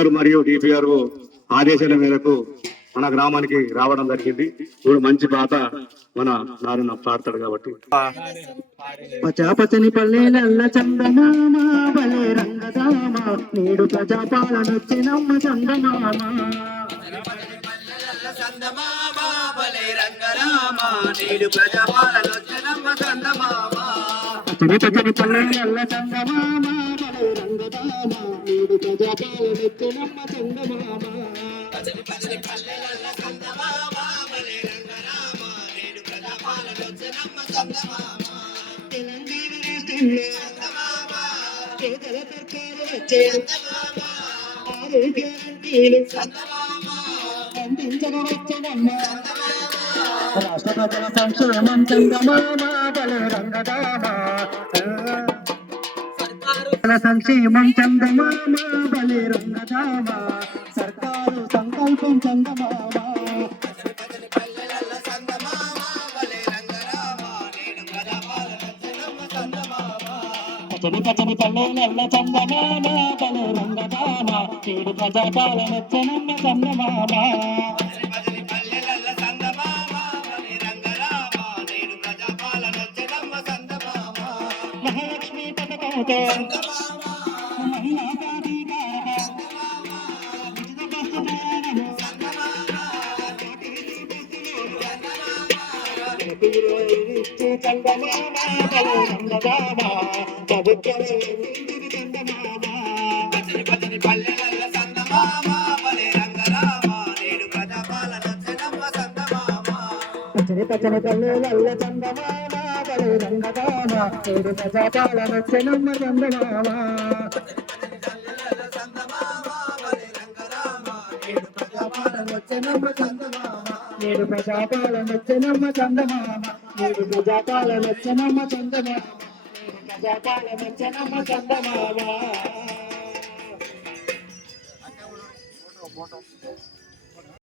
Collector మరియు DPRO ఆదేశాల మేరకు మన గ్రామానికి రావడం జరిగింది. ఇప్పుడు మంచి పాత మన నాన్న పాడతాడు కాబట్టి. పచాపచని పల్లెలల్ల చందమామ బలే రంగదామ నేడు ప్రజాపాలనొచ్చినమ్మ చందమామ పచని పల్లెలల్ల చందమామ బలే రంగదామ నేడు ప్రజాపాలనొచ్చినమ్మ చందమామ తెలంగాణ రాష్ట్రంలో పేదల సర్కారు వచ్చే ఆరోగ్య గ్యారంటీలు అందించగా వచ్చనమ్మ రాష్ట్ర ప్రజల సంక్షేమం చందమామ బలే రంగదామ సంక్షేమం చందమామ బలే రంగదామ సర్కారు సంకల్పం చందమామ పచని పల్లెలల్ల చందమామ బలే రంగదామ నేడు ప్రజాపాలనొచ్చినమ్మ చందమామ మహాలక్ష్మి పథకంతో మహిళా చందమామ బలే రంగదామ ప్రభుత్వం చందమామ పచని పల్లెలల్ల చందమామ బలే రంగదామ నేడు ప్రజాపాలనొచ్చినమ్మ చందమామ పచని పల్లెలల్ల చందమామ బలే రంగదామ నేడు ప్రజాపాలనొచ్చినమ్మ చందమామ నేడు ప్రజాపాలనొచ్చినమ్మ చందమామ నేడు ప్రజాపాలనొచ్చినమ్మ చందమామ ప్రజాపాలనొచ్చినమ్మ చందమామ